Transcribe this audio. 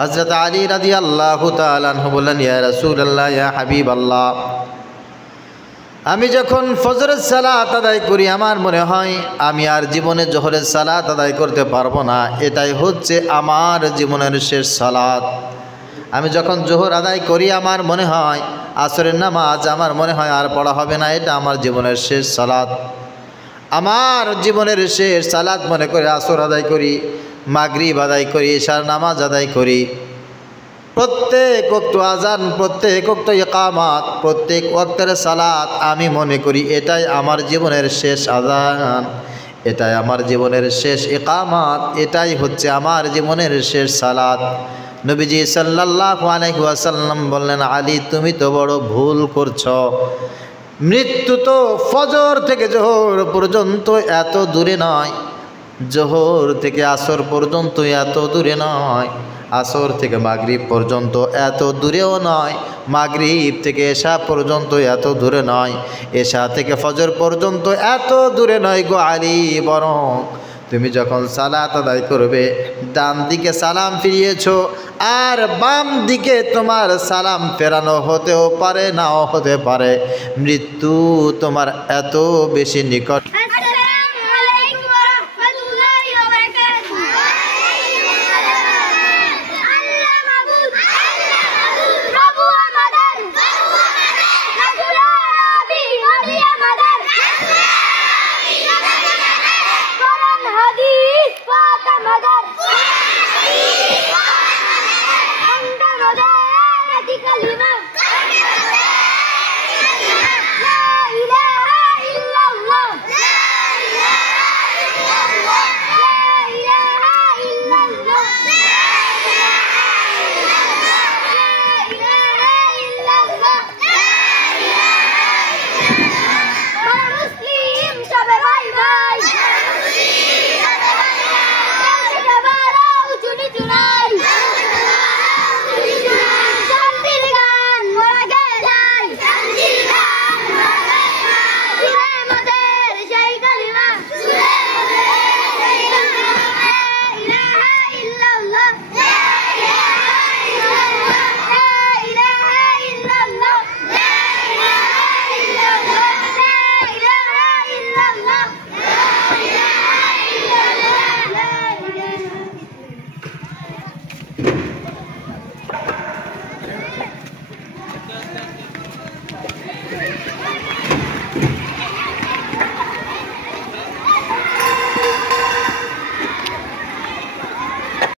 হযরত আলী রাদিয়াল্লাহু তাআলা আনহু বললেন, ইয়া রাসূলুল্লাহ, ইয়া হাবিবাল্লাহ, আমি যখন ফজরের সালাত আদায় করি আমার মনে হয় আমি আর জীবনে জোহরের সালাত আদায় করতে পারবো না, এটাই হচ্ছে আমার জীবনের শেষ সালাত। আমি যখন জোহর আদায় করি আমার মনে হয় আসরের নামাজ আমার মনে হয় আর পড়া হবে না, এটা আমার জীবনের শেষ সালাত। আমার জীবনের শেষ সালাত মনে করে আসর আদায় করি, মাগরিব আদায় করি, ইশার নামাজ আদায় করি। প্রত্যেক ওয়াক্ত আজান, প্রত্যেক ওয়াক্ত ইকামাত, প্রত্যেক ওয়াক্তের সালাত আমি মনে করি এটাই আমার জীবনের শেষ আজান, এটাই আমার জীবনের শেষ ইকামাত, এটাই হচ্ছে আমার জীবনের শেষ সালাত। নবীজি সাল্লাল্লাহু আলাইহি ওয়াসাল্লাম বললেন, আলী তুমি তো বড় ভুল করছো। মৃত্যু তো ফজর থেকে জোহর পর্যন্ত এত দূরে নয়, জোহর থেকে আসর পর্যন্ত এত দূরে নয়, আসর থেকে মাগরিব পর্যন্ত এত দূরেও নয়, মাগরিব থেকে এশা পর্যন্ত এত দূরে নয়, এশা থেকে ফজর পর্যন্ত এত দূরে নয় গো আলী। বরং তুমি যখন সালাত আদায় করবে ডান দিকে সালাম ফিরিয়েছো আর বাম দিকে তোমার সালাম ফেরানো হতেও পারে নাও হতে পারে, মৃত্যু তোমার এত বেশি নিকট।